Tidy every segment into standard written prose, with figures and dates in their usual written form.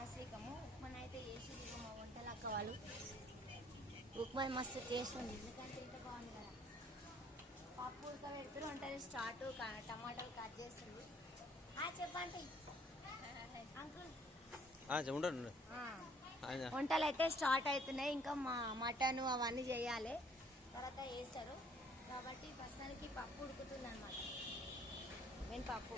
నమస్కారము. ఉప్మా అయితే చేసి మా వంటలు అక్క వాళ్ళు ఉప్మా మస్తు టేస్ట్ ఉంది. ఎందుకంటే ఇంత బాగుంది కదా. పప్పు ఉడకబెడుతురు, వంటలు స్టార్ట్. టమాటాలు కట్ చేస్తుంది. చెప్పండి అంకుల్. ఉండండి. వంటలు అయితే స్టార్ట్ అవుతున్నాయి. ఇంకా మటన్ అవన్నీ చేయాలి, తర్వాత వేస్తారు. కాబట్టి ప్రస్తుతానికి పప్పు ఉడుకుతుంది అనమాట. నేను పప్పు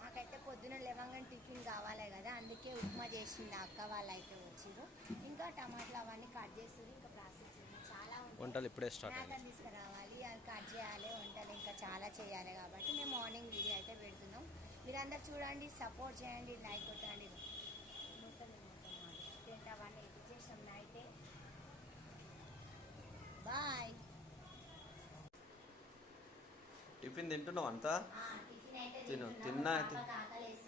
మాకైతే పొద్దున లేవగానే టిఫిన్ కావాలి కదా, అందుకే ఉప్మా చేసింది అక్క వాళ్ళు అయితే వచ్చారు. ఇంకా టమాటాలు అవన్నీ కట్ చేస్తుంది. ఇంకా ప్రాసెస్ చాలా వంటలు ఇప్పుడే స్టార్ట్ మేకని తీసుకురావాలి, అది కట్ చేయాలి, వంటలు ఇంకా చాలా చేయాలి. కాబట్టి మేము మార్నింగ్ వీడియో అయితే పెడుతున్నాం. మీరందరూ చూడండి, సపోర్ట్ చేయండి, లైక్ కొట్టండి. మొత్తం టెంట్ అవన్నీ ఎడిట్ చేసాం నైటే. బాయ్. టిఫిన్ తింటున్నావు అంతా? టిఫిన్ అయితే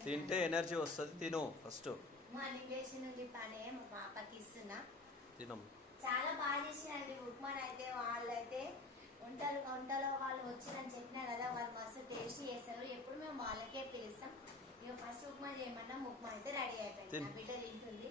తింటే ఎనర్జీ వస్తుంది. తిను ఫస్ట్. మార్నింగ్ లేచి నుండి పనే మా పాపకి ఇస్తున్నా. తినం. చాలా బాగా చేసినండి ఉప్మాన్ అయితే. వాళ్ళైతే వంటలో వాళ్ళు వచ్చిరని చెప్పినా కదా, వాళ్ళు మస్తు టేస్టీ చేస్తారు. ఎప్పుడు మేము వాళ్ళకే పిలుస్తాం. ఇక ఫస్ట్ ఉప్మా చేయమన్నా ఉప్మా అయితే రెడీ అయిపోయింది. నా బిడ్డ తింటుంది.